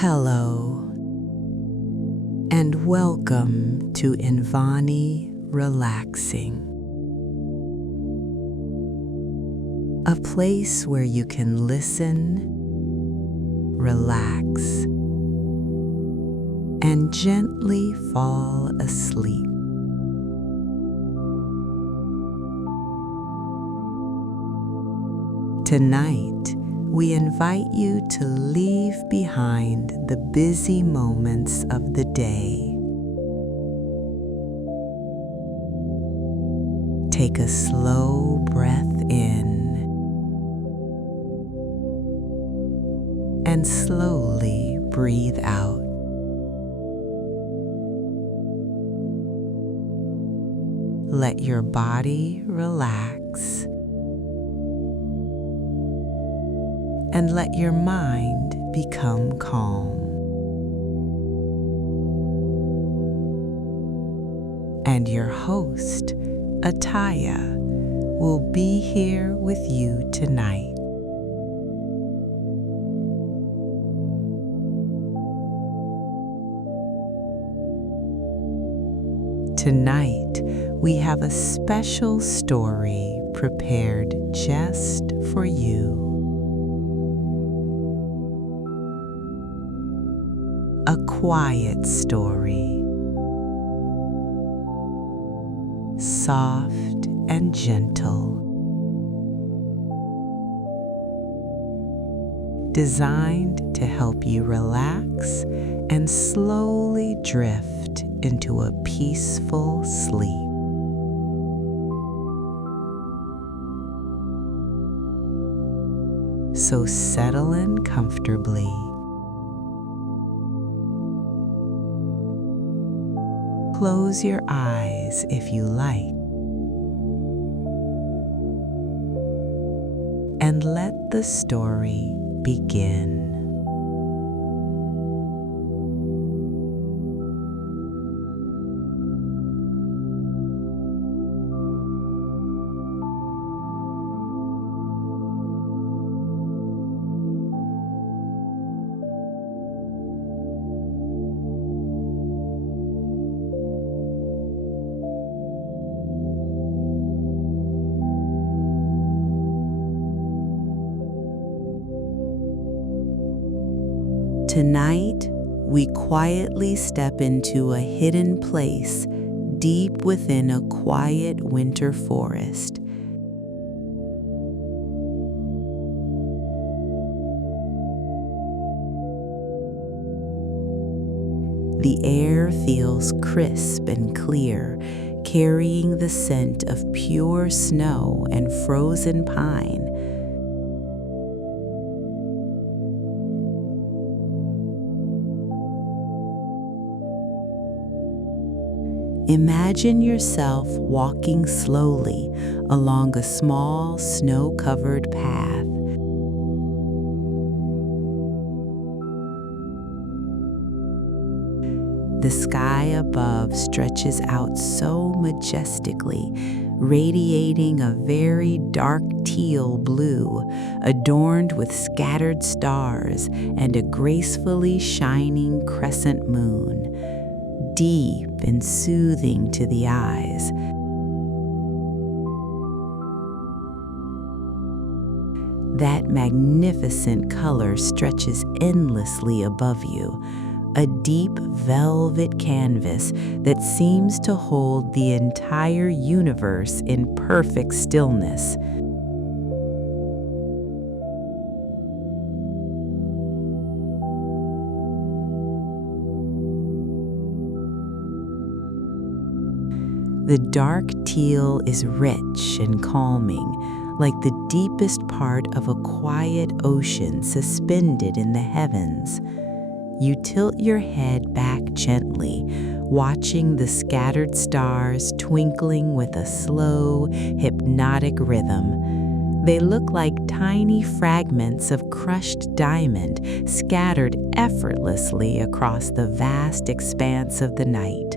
Hello, and welcome to Invani Relaxing, a place where you can listen, relax, and gently fall asleep. Tonight, we invite you to leave behind the busy moments of the day. Take a slow breath in and slowly breathe out. Let your body relax and let your mind become calm. And your host, Ataya, will be here with you tonight. Tonight, we have a special story prepared just for you. A quiet story, soft and gentle, designed to help you relax and slowly drift into a peaceful sleep. So settle in comfortably. Close your eyes if you like, and let the story begin. Tonight, we quietly step into a hidden place deep within a quiet winter forest. The air feels crisp and clear, carrying the scent of pure snow and frozen pine. Imagine yourself walking slowly along a small snow-covered path. The sky above stretches out so majestically, radiating a very dark teal blue, adorned with scattered stars and a gracefully shining crescent moon, deep and soothing to the eyes. That magnificent color stretches endlessly above you, a deep velvet canvas that seems to hold the entire universe in perfect stillness. The dark teal is rich and calming, like the deepest part of a quiet ocean suspended in the heavens. You tilt your head back gently, watching the scattered stars twinkling with a slow, hypnotic rhythm. They look like tiny fragments of crushed diamond scattered effortlessly across the vast expanse of the night.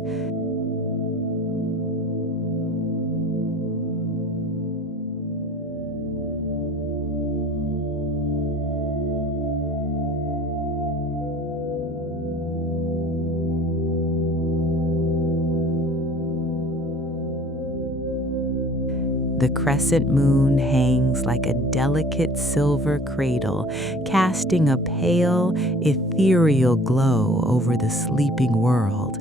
The crescent moon hangs like a delicate silver cradle, casting a pale, ethereal glow over the sleeping world.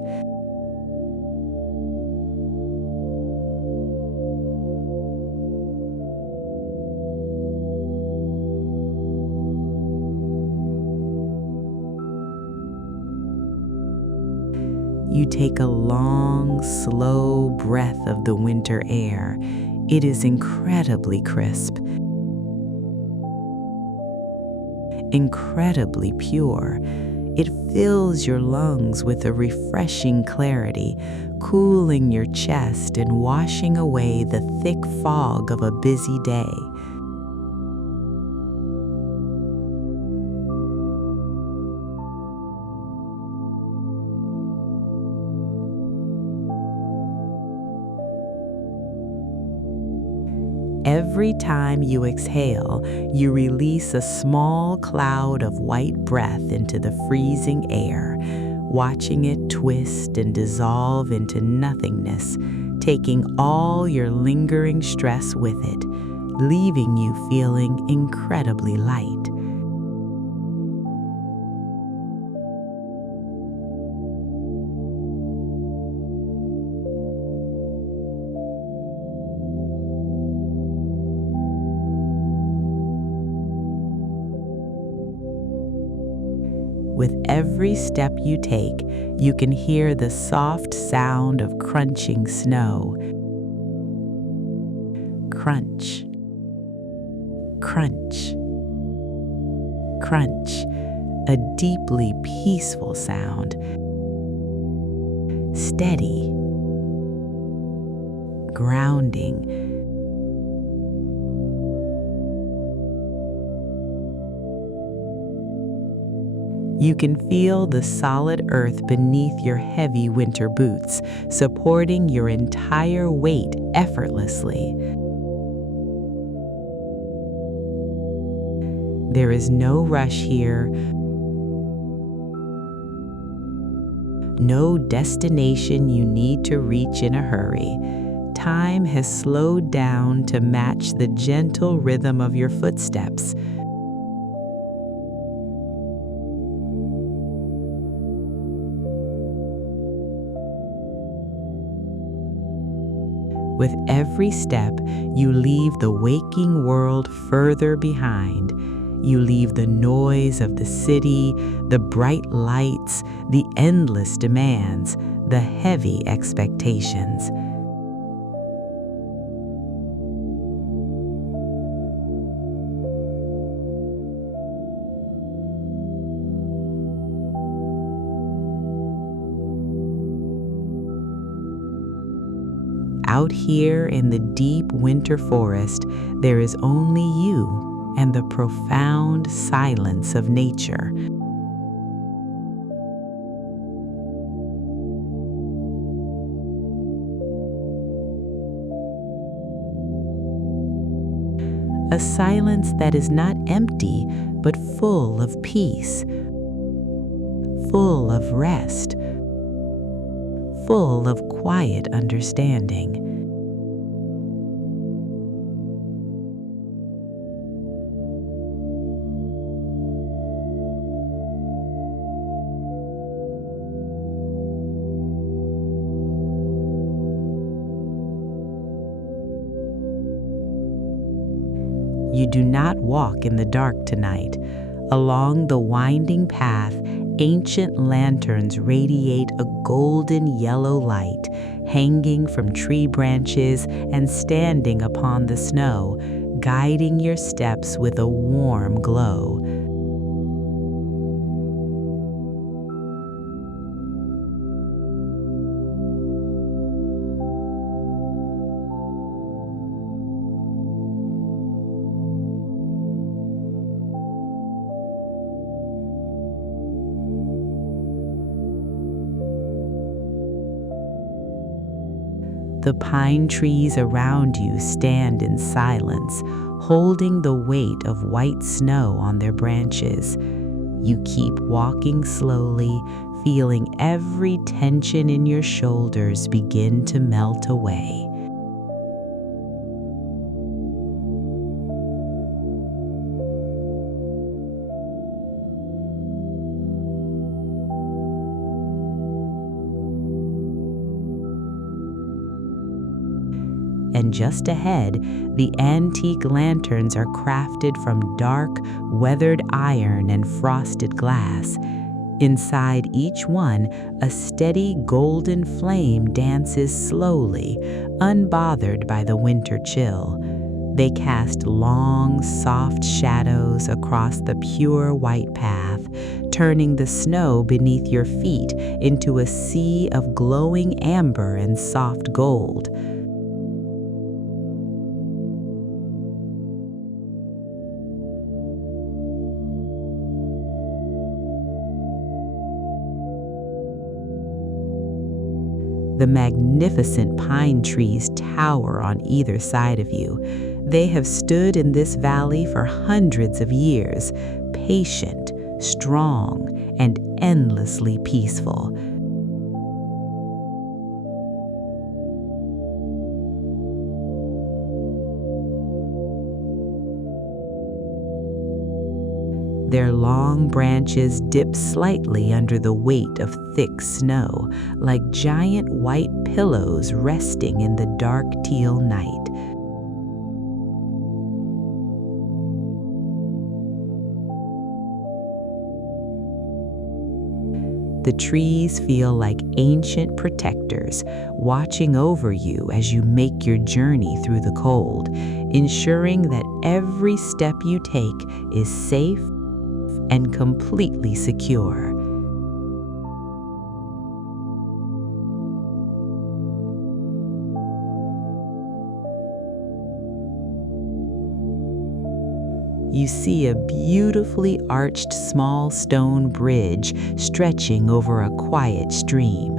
You take a long, slow breath of the winter air. It is incredibly crisp, incredibly pure. It fills your lungs with a refreshing clarity, cooling your chest and washing away the thick fog of a busy day. Every time you exhale, you release a small cloud of white breath into the freezing air, watching it twist and dissolve into nothingness, taking all your lingering stress with it, leaving you feeling incredibly light. With every step you take, you can hear the soft sound of crunching snow. Crunch, crunch, crunch, a deeply peaceful sound. Steady, grounding. You can feel the solid earth beneath your heavy winter boots, supporting your entire weight effortlessly. There is no rush here, no destination you need to reach in a hurry. Time has slowed down to match the gentle rhythm of your footsteps. With every step, you leave the waking world further behind. You leave the noise of the city, the bright lights, the endless demands, the heavy expectations. Out here in the deep winter forest, there is only you and the profound silence of nature. A silence that is not empty, but full of peace, full of rest, full of quiet understanding. You do not walk in the dark tonight. Along the winding path, ancient lanterns radiate a golden yellow light, hanging from tree branches and standing upon the snow, guiding your steps with a warm glow. The pine trees around you stand in silence, holding the weight of white snow on their branches. You keep walking slowly, feeling every tension in your shoulders begin to melt away. just ahead, the antique lanterns are crafted from dark, weathered iron and frosted glass. Inside each one, a steady golden flame dances slowly, unbothered by the winter chill. They cast long, soft shadows across the pure white path, turning the snow beneath your feet into a sea of glowing amber and soft gold. The magnificent pine trees tower on either side of you. They have stood in this valley for hundreds of years, patient, strong, and endlessly peaceful. Their long branches dip slightly under the weight of thick snow, like giant white pillows resting in the dark teal night. The trees feel like ancient protectors, watching over you as you make your journey through the cold, ensuring that every step you take is safe and completely secure. You see a beautifully arched small stone bridge stretching over a quiet stream.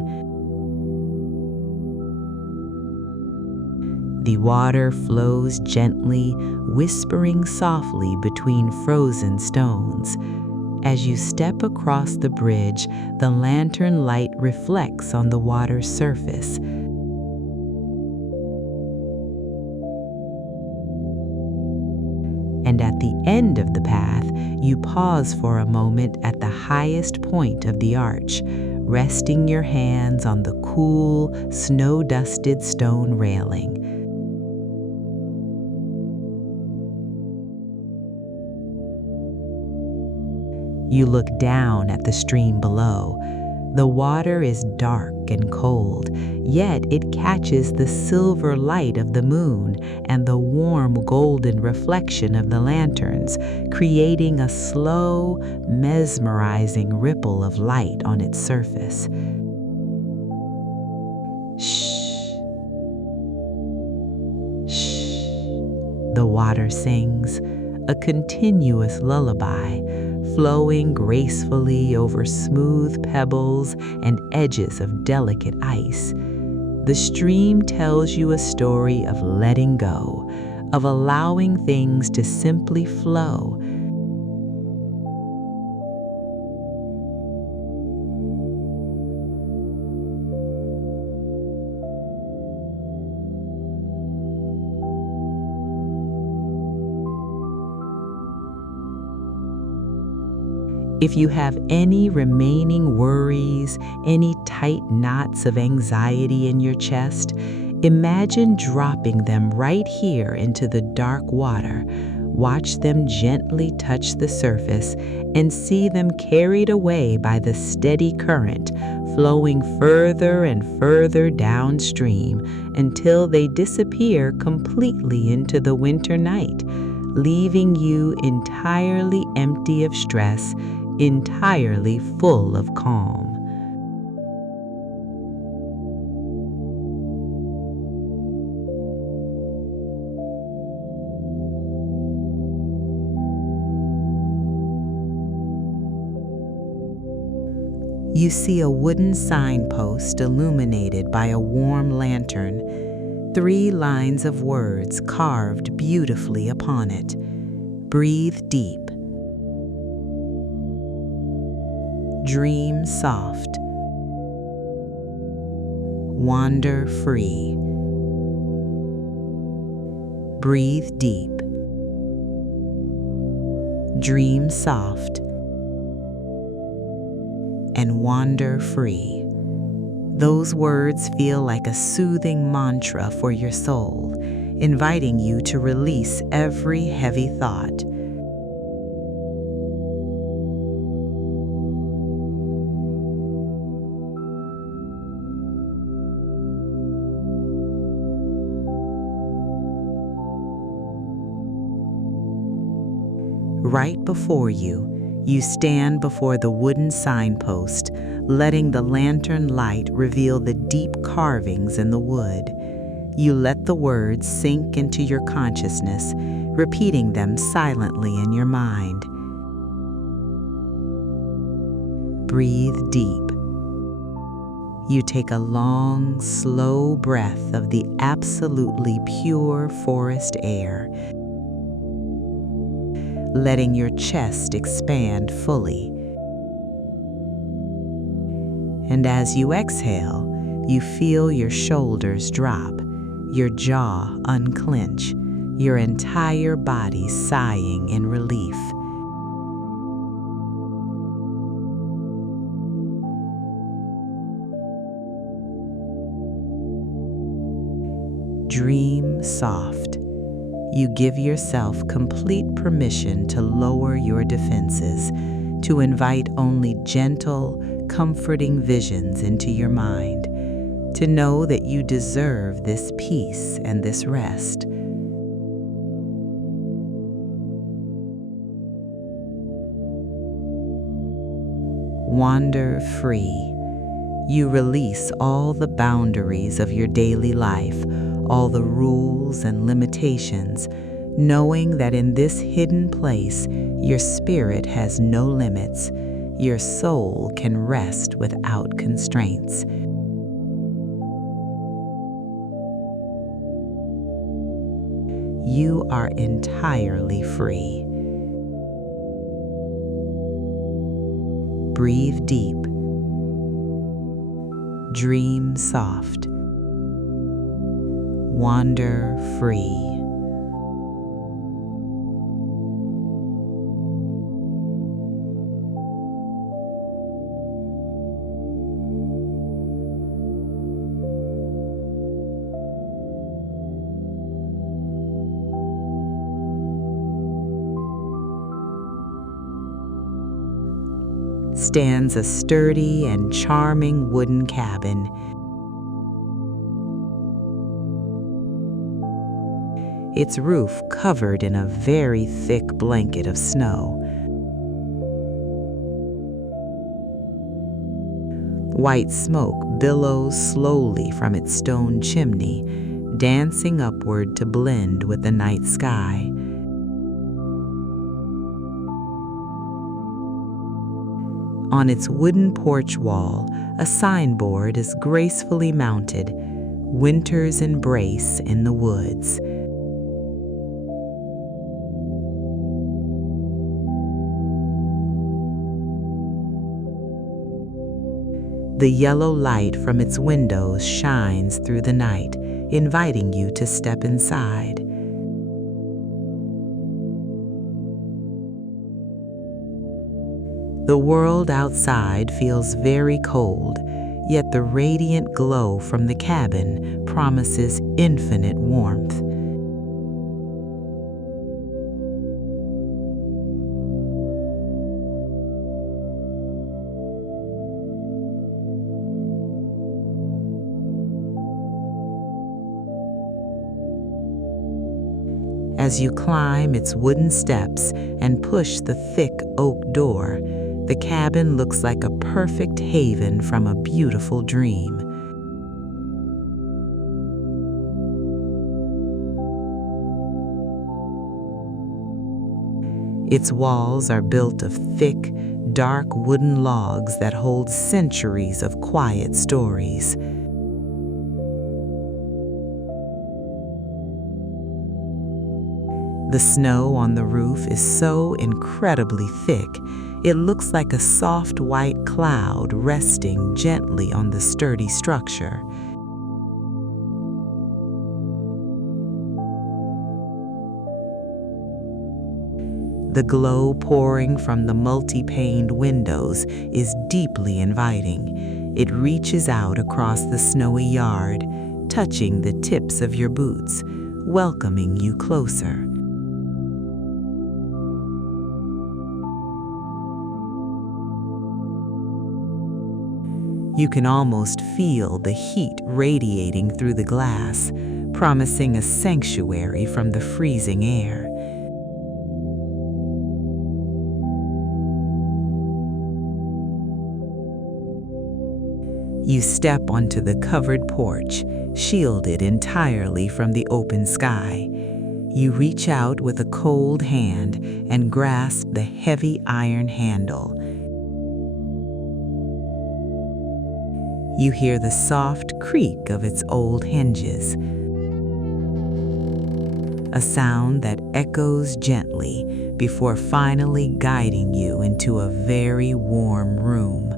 The water flows gently, whispering softly between frozen stones. As you step across the bridge, the lantern light reflects on the water's surface. And at the end of the path, you pause for a moment at the highest point of the arch, resting your hands on the cool, snow-dusted stone railing. You look down at the stream below. The water is dark and cold, yet it catches the silver light of the moon and the warm golden reflection of the lanterns, creating a slow, mesmerizing ripple of light on its surface. Shh. Shh. The water sings, a continuous lullaby, flowing gracefully over smooth pebbles and edges of delicate ice. The stream tells you a story of letting go, of allowing things to simply flow. If you have any remaining worries, any tight knots of anxiety in your chest, imagine dropping them right here into the dark water. Watch them gently touch the surface and see them carried away by the steady current, flowing further and further downstream until they disappear completely into the winter night, leaving you entirely empty of stress, entirely full of calm. You see a wooden signpost illuminated by a warm lantern, 3 lines of words carved beautifully upon it. Breathe deep. Dream soft. Wander free. Breathe deep. Dream soft. And wander free. Those words feel like a soothing mantra for your soul, inviting you to release every heavy thought. Right before you, you stand before the wooden signpost, letting the lantern light reveal the deep carvings in the wood. You let the words sink into your consciousness, repeating them silently in your mind. Breathe deep. You take a long, slow breath of the absolutely pure forest air, letting your chest expand fully. And as you exhale, you feel your shoulders drop, your jaw unclench, your entire body sighing in relief. Dream soft. You give yourself complete permission to lower your defenses, to invite only gentle, comforting visions into your mind, to know that you deserve this peace and this rest. Wander free. You release all the boundaries of your daily life, all the rules and limitations, knowing that in this hidden place, your spirit has no limits. Your soul can rest without constraints. You are entirely free. Breathe deep. Dream soft. Wander free. Stands a sturdy and charming wooden cabin. Its roof covered in a very thick blanket of snow. White smoke billows slowly from its stone chimney, dancing upward to blend with the night sky. On its wooden porch wall, a signboard is gracefully mounted, "Winter's Embrace in the Woods." The yellow light from its windows shines through the night, inviting you to step inside. The world outside feels very cold, yet the radiant glow from the cabin promises infinite warmth. As you climb its wooden steps and push the thick oak door, the cabin looks like a perfect haven from a beautiful dream. Its walls are built of thick, dark wooden logs that hold centuries of quiet stories. The snow on the roof is so incredibly thick, it looks like a soft white cloud resting gently on the sturdy structure. The glow pouring from the multi-paned windows is deeply inviting. It reaches out across the snowy yard, touching the tips of your boots, welcoming you closer. You can almost feel the heat radiating through the glass, promising a sanctuary from the freezing air. You step onto the covered porch, shielded entirely from the open sky. You reach out with a cold hand and grasp the heavy iron handle. You hear the soft creak of its old hinges, a sound that echoes gently before finally guiding you into a very warm room.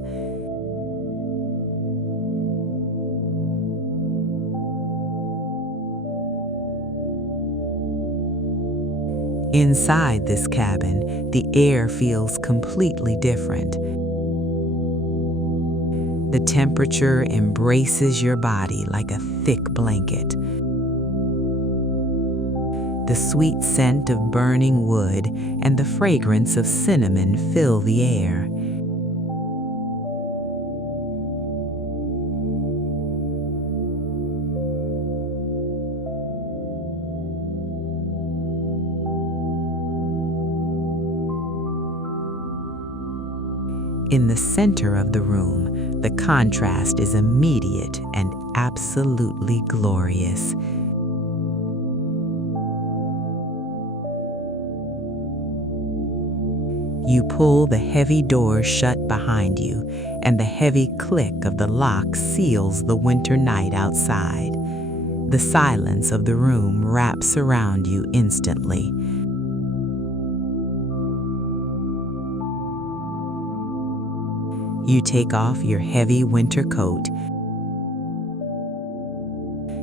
Inside this cabin, the air feels completely different. The temperature embraces your body like a thick blanket. The sweet scent of burning wood and the fragrance of cinnamon fill the air. In the center of the room, the contrast is immediate and absolutely glorious. You pull the heavy door shut behind you, and the heavy click of the lock seals the winter night outside. The silence of the room wraps around you instantly. You take off your heavy winter coat.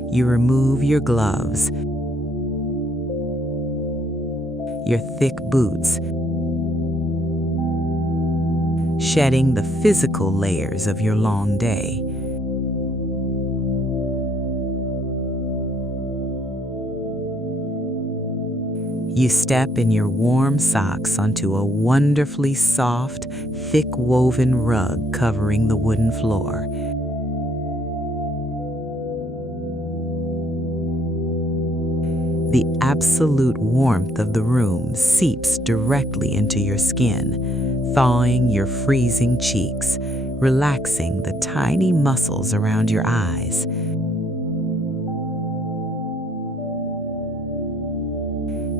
You remove your gloves, your thick boots, shedding the physical layers of your long day. You step in your warm socks onto a wonderfully soft, thick woven rug covering the wooden floor. The absolute warmth of the room seeps directly into your skin, thawing your freezing cheeks, relaxing the tiny muscles around your eyes.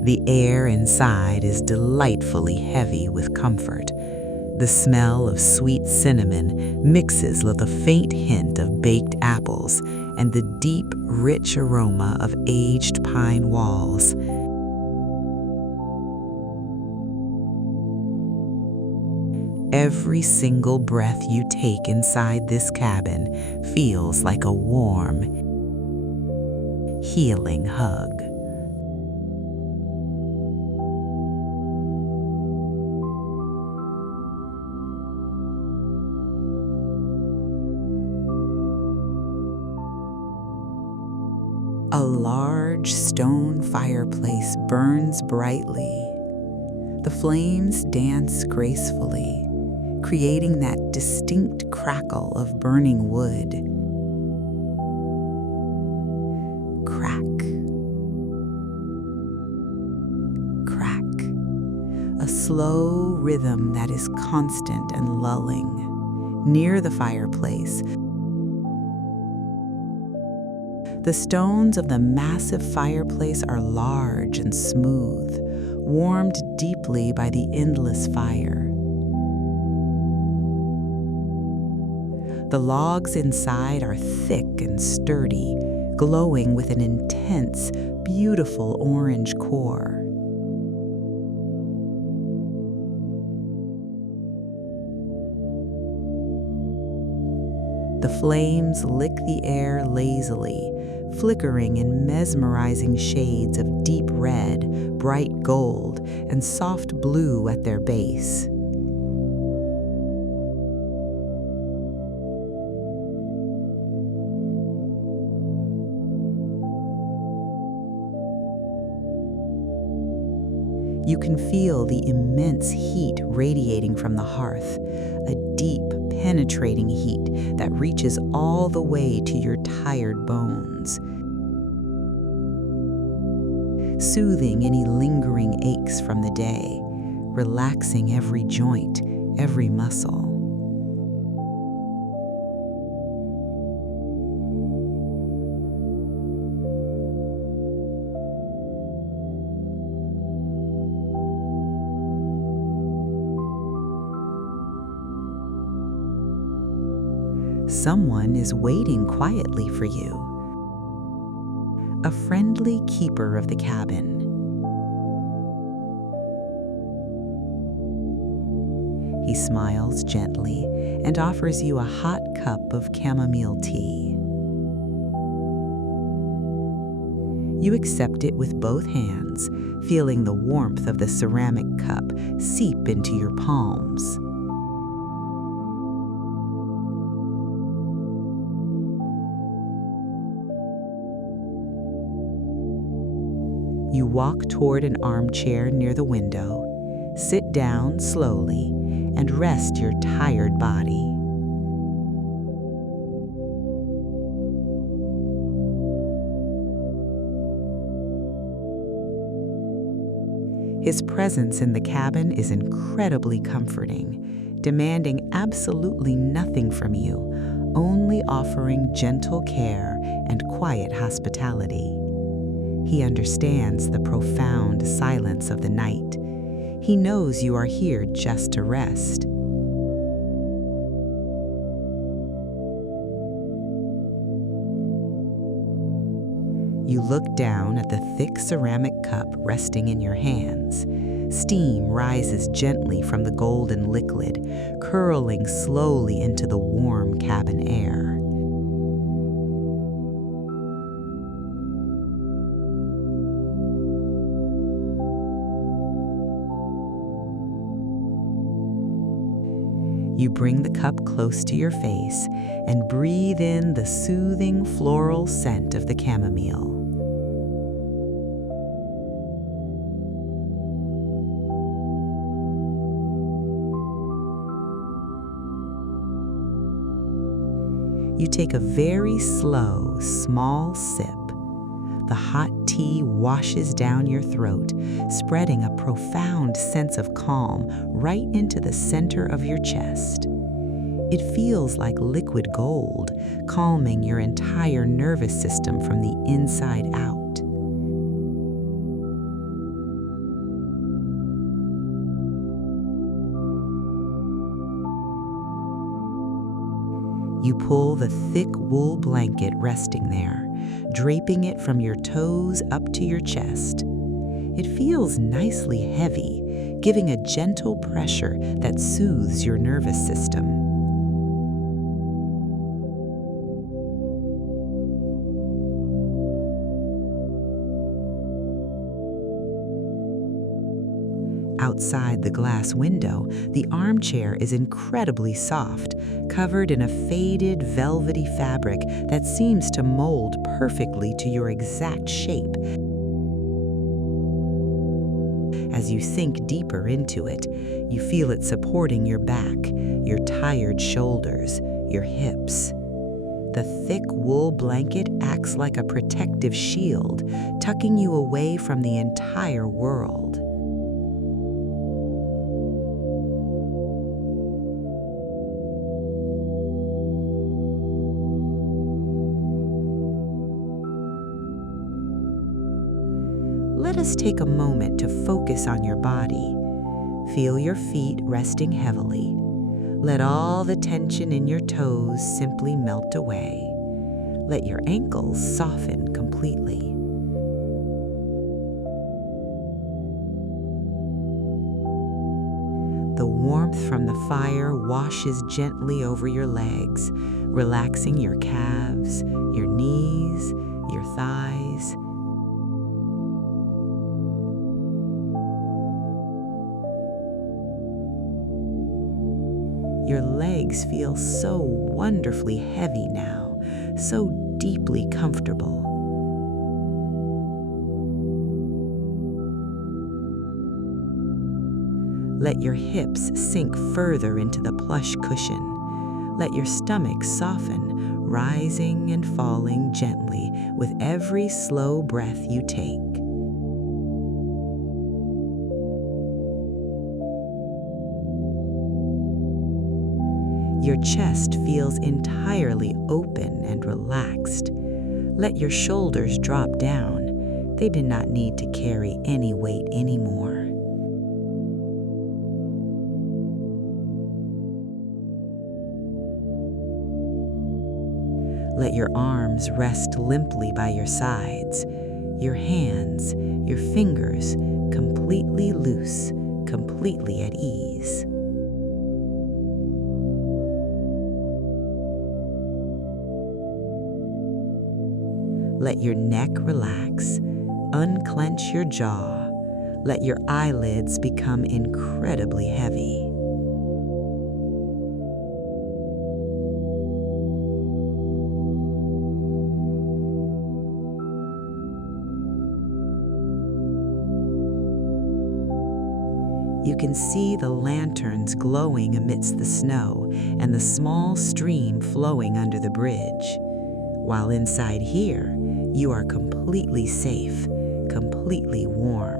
The air inside is delightfully heavy with comfort. The smell of sweet cinnamon mixes with a faint hint of baked apples and the deep, rich aroma of aged pine walls. Every single breath you take inside this cabin feels like a warm, healing hug. A large stone fireplace burns brightly. The flames dance gracefully, creating that distinct crackle of burning wood. Crack. Crack. A slow rhythm that is constant and lulling. Near the fireplace, the stones of the massive fireplace are large and smooth, warmed deeply by the endless fire. The logs inside are thick and sturdy, glowing with an intense, beautiful orange core. The flames lick the air lazily, flickering in mesmerizing shades of deep red, bright gold, and soft blue at their base. You can feel the immense heat radiating from the hearth, a deep, penetrating heat that reaches all the way to your tired bones, soothing any lingering aches from the day, relaxing every joint, every muscle. Someone is waiting quietly for you. A friendly keeper of the cabin. He smiles gently and offers you a hot cup of chamomile tea. You accept it with both hands, feeling the warmth of the ceramic cup seep into your palms. You walk toward an armchair near the window, sit down slowly, and rest your tired body. His presence in the cabin is incredibly comforting, demanding absolutely nothing from you, only offering gentle care and quiet hospitality. He understands the profound silence of the night. He knows you are here just to rest. You look down at the thick ceramic cup resting in your hands. Steam rises gently from the golden liquid, curling slowly into the warm cabin air. You bring the cup close to your face and breathe in the soothing floral scent of the chamomile. You take a very slow, small sip. The hot tea washes down your throat, spreading a profound sense of calm right into the center of your chest. It feels like liquid gold, calming your entire nervous system from the inside out. You pull the thick wool blanket resting there, draping it from your toes up to your chest. It feels nicely heavy, giving a gentle pressure that soothes your nervous system. Outside the glass window, the armchair is incredibly soft, covered in a faded, velvety fabric that seems to mold perfectly to your exact shape. As you sink deeper into it, you feel it supporting your back, your tired shoulders, your hips. The thick wool blanket acts like a protective shield, tucking you away from the entire world. Let us take a moment to focus on your body. Feel your feet resting heavily. Let all the tension in your toes simply melt away. Let your ankles soften completely. The warmth from the fire washes gently over your legs, relaxing your calves, your knees, your thighs. Your legs feel so wonderfully heavy now, so deeply comfortable. Let your hips sink further into the plush cushion. Let your stomach soften, rising and falling gently with every slow breath you take. Your chest feels entirely open and relaxed. Let your shoulders drop down. They do not need to carry any weight anymore. Let your arms rest limply by your sides, your hands, your fingers completely loose, completely at ease. Let your neck relax, unclench your jaw, let your eyelids become incredibly heavy. You can see the lanterns glowing amidst the snow and the small stream flowing under the bridge. While inside here, you are completely safe, completely warm.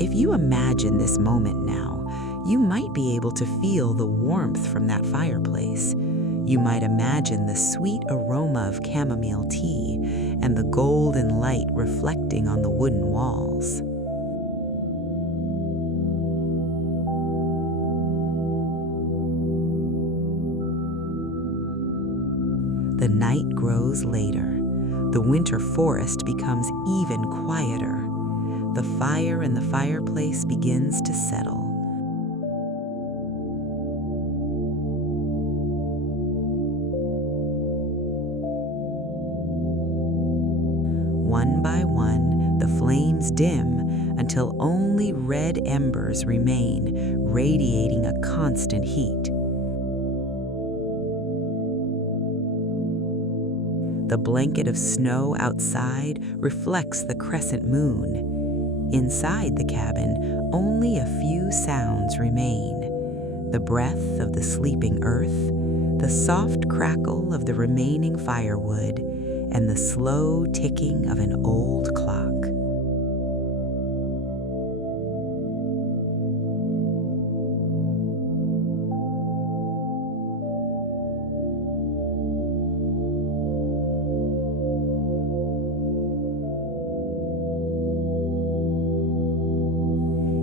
If you imagine this moment now, you might be able to feel the warmth from that fireplace. You might imagine the sweet aroma of chamomile tea and the golden light reflecting on the wooden walls. The night grows later. The winter forest becomes even quieter. The fire in the fireplace begins to settle. One by one, the flames dim until only red embers remain, radiating a constant heat. The blanket of snow outside reflects the crescent moon. Inside the cabin, only a few sounds remain. The breath of the sleeping earth, the soft crackle of the remaining firewood, and the slow ticking of an old clock.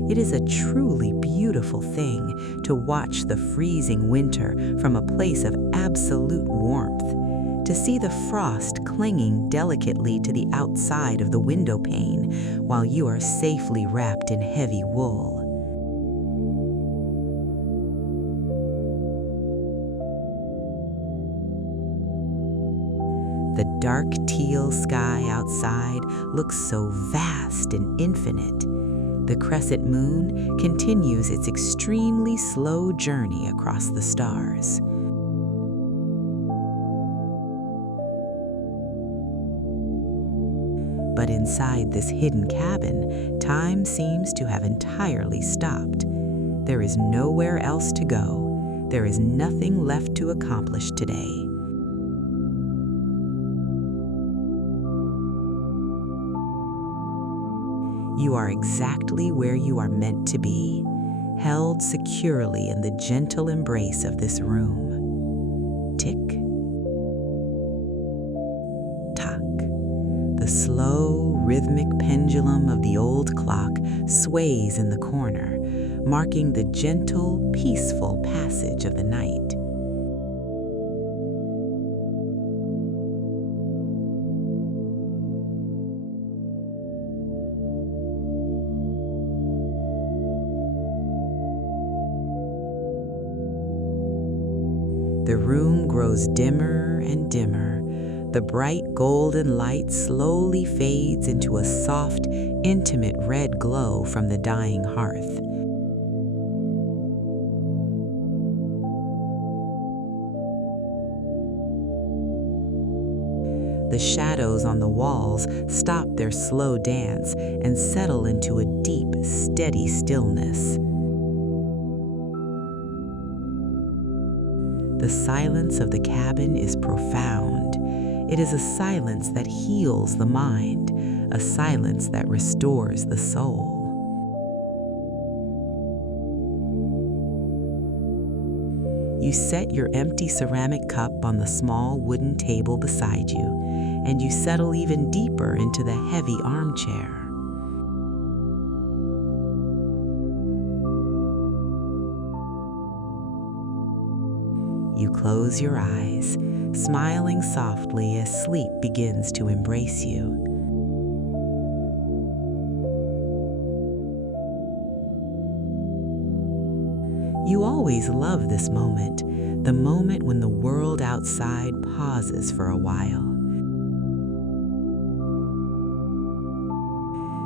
It is a truly beautiful thing to watch the freezing winter from a place of absolute warmth, to see the frost clinging delicately to the outside of the window pane while you are safely wrapped in heavy wool. The dark teal sky outside looks so vast and infinite. The crescent moon continues its extremely slow journey across the stars. But inside this hidden cabin, time seems to have entirely stopped. There is nowhere else to go. There is nothing left to accomplish today. You are exactly where you are meant to be, held securely in the gentle embrace of this room. Tick, tock. The slow, rhythmic pendulum of the old clock sways in the corner, marking the gentle, peaceful passage of the night. The room grows dimmer and dimmer. The bright golden light slowly fades into a soft, intimate red glow from the dying hearth. The shadows on the walls stop their slow dance and settle into a deep, steady stillness. The silence of the cabin is profound. It is a silence that heals the mind, a silence that restores the soul. You set your empty ceramic cup on the small wooden table beside you, and you settle even deeper into the heavy armchair. You close your eyes, smiling softly as sleep begins to embrace you. You always love this moment, the moment when the world outside pauses for a while.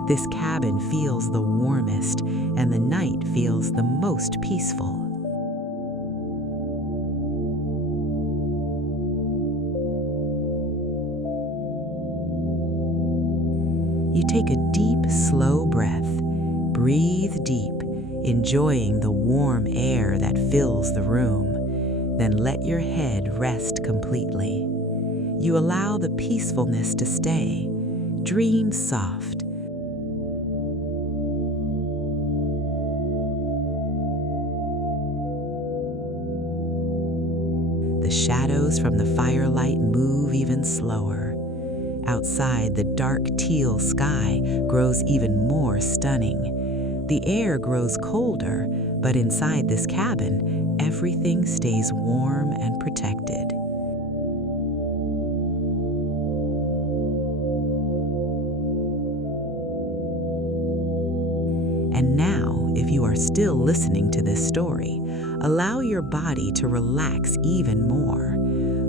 This cabin feels the warmest, and the night feels the most peaceful. You take a deep, slow breath, breathe deep, enjoying the warm air that fills the room. Then let your head rest completely. You allow the peacefulness to stay. Dream soft. The shadows from the firelight move even slower. Outside, the dark teal sky grows even more stunning. The air grows colder, but inside this cabin, everything stays warm and protected. And now, if you are still listening to this story, allow your body to relax even more.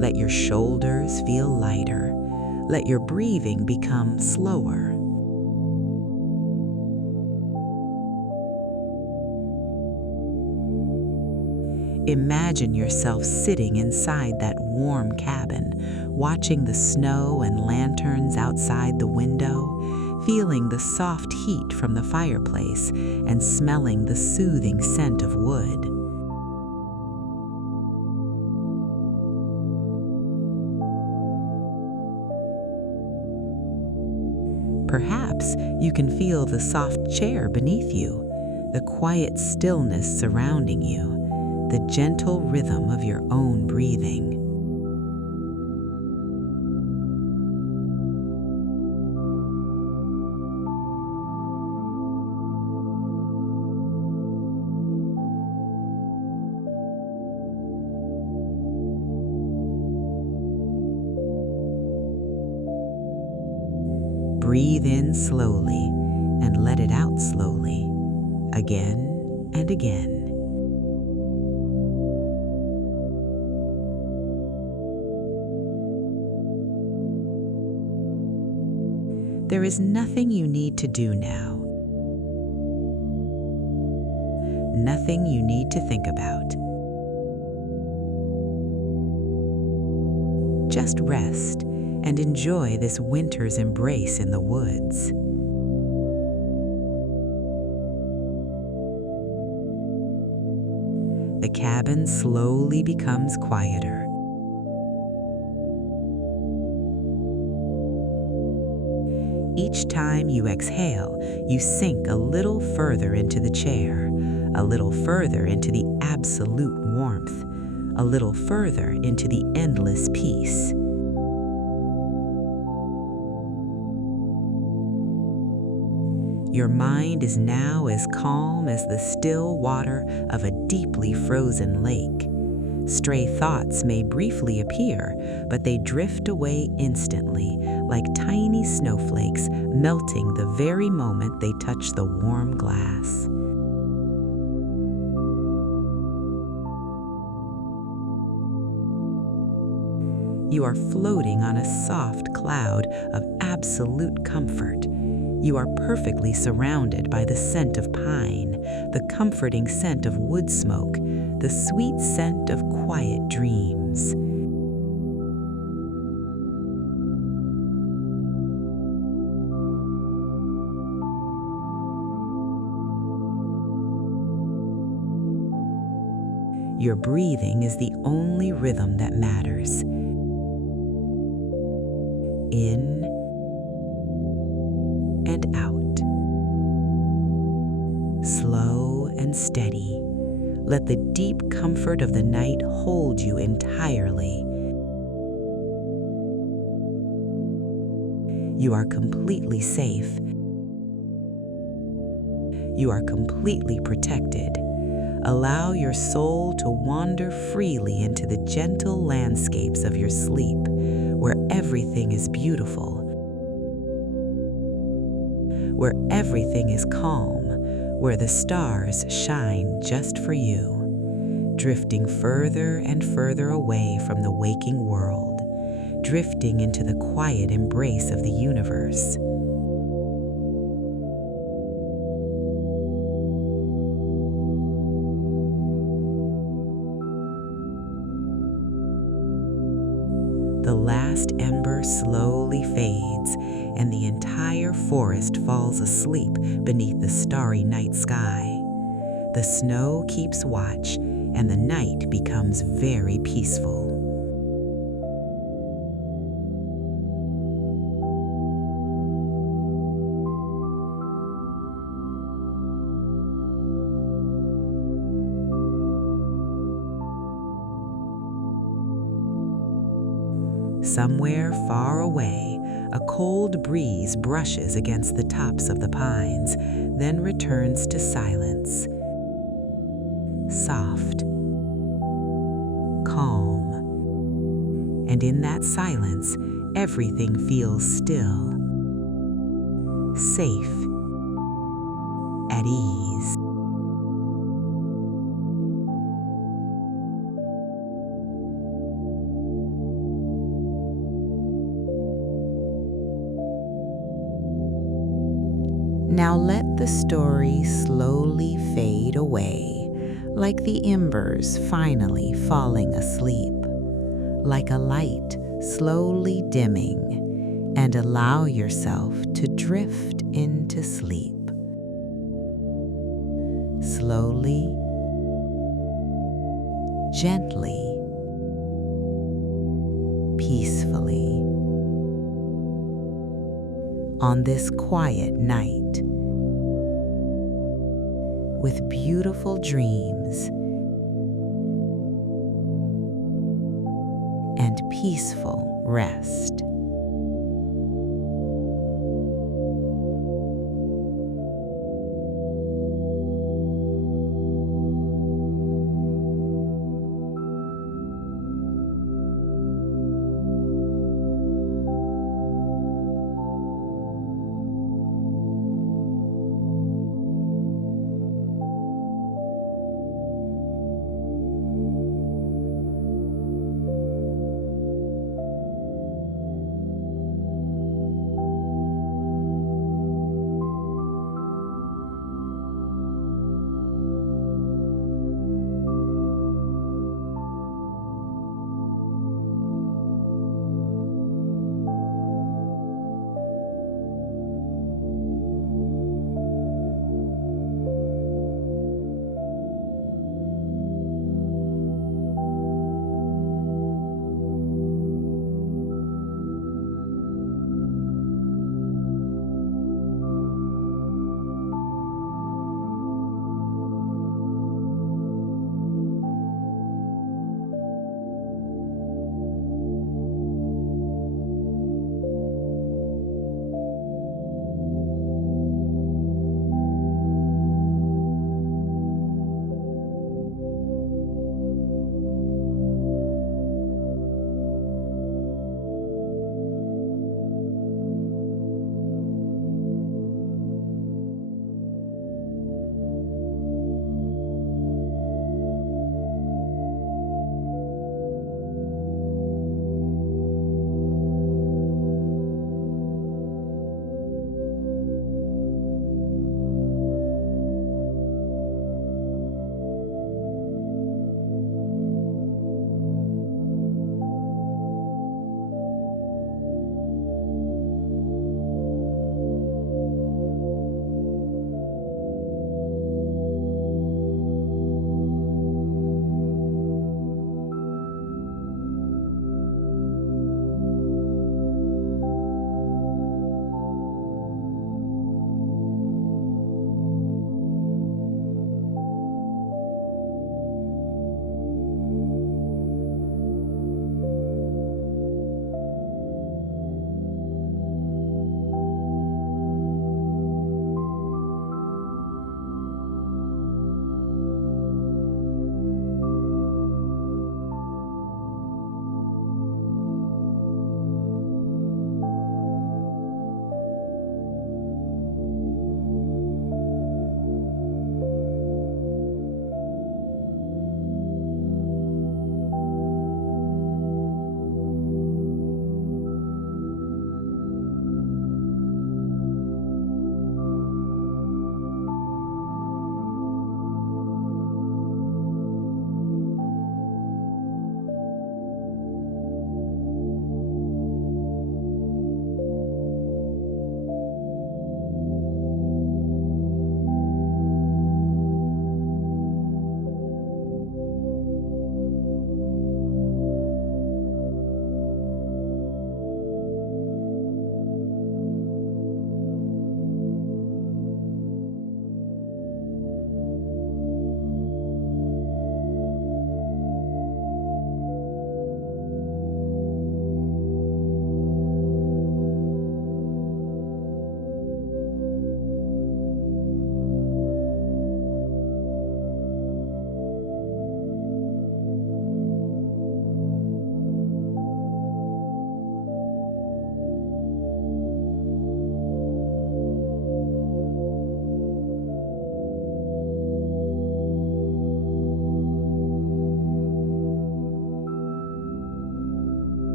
Let your shoulders feel lighter. Let your breathing become slower. Imagine yourself sitting inside that warm cabin, watching the snow and lanterns outside the window, feeling the soft heat from the fireplace, and smelling the soothing scent of wood. Perhaps you can feel the soft chair beneath you, the quiet stillness surrounding you, the gentle rhythm of your own breathing. Breathe in slowly and let it out slowly, again and again. There is nothing you need to do now. Nothing you need to think about. Just rest and enjoy this winter's embrace in the woods. The cabin slowly becomes quieter. Each time you exhale, you sink a little further into the chair, a little further into the absolute warmth, a little further into the endless peace. Your mind is now as calm as the still water of a deeply frozen lake. Stray thoughts may briefly appear, but they drift away instantly, like tiny snowflakes melting the very moment they touch the warm glass. You are floating on a soft cloud of absolute comfort. You are perfectly surrounded by the scent of pine, the comforting scent of wood smoke, the sweet scent of quiet dreams. Your breathing is the only rhythm that matters. In and out. Slow and steady. Let the deep comfort of the night hold you entirely. You are completely safe. You are completely protected. Allow your soul to wander freely into the gentle landscapes of your sleep, where everything is beautiful, where everything is calm, where the stars shine just for you, drifting further and further away from the waking world, drifting into the quiet embrace of the universe. The last ember slowly fades, and the entire forest falls asleep beneath the starry night sky. The snow keeps watch, and the night becomes very peaceful. Somewhere far away, a cold breeze brushes against the tops of the pines, then returns to silence. Soft, calm, and in that silence, everything feels still, safe, at ease. Now let the story slowly fade away, like the embers finally falling asleep, like a light slowly dimming, and allow yourself to drift into sleep. Slowly, gently, peacefully. On this quiet night, with beautiful dreams and peaceful rest.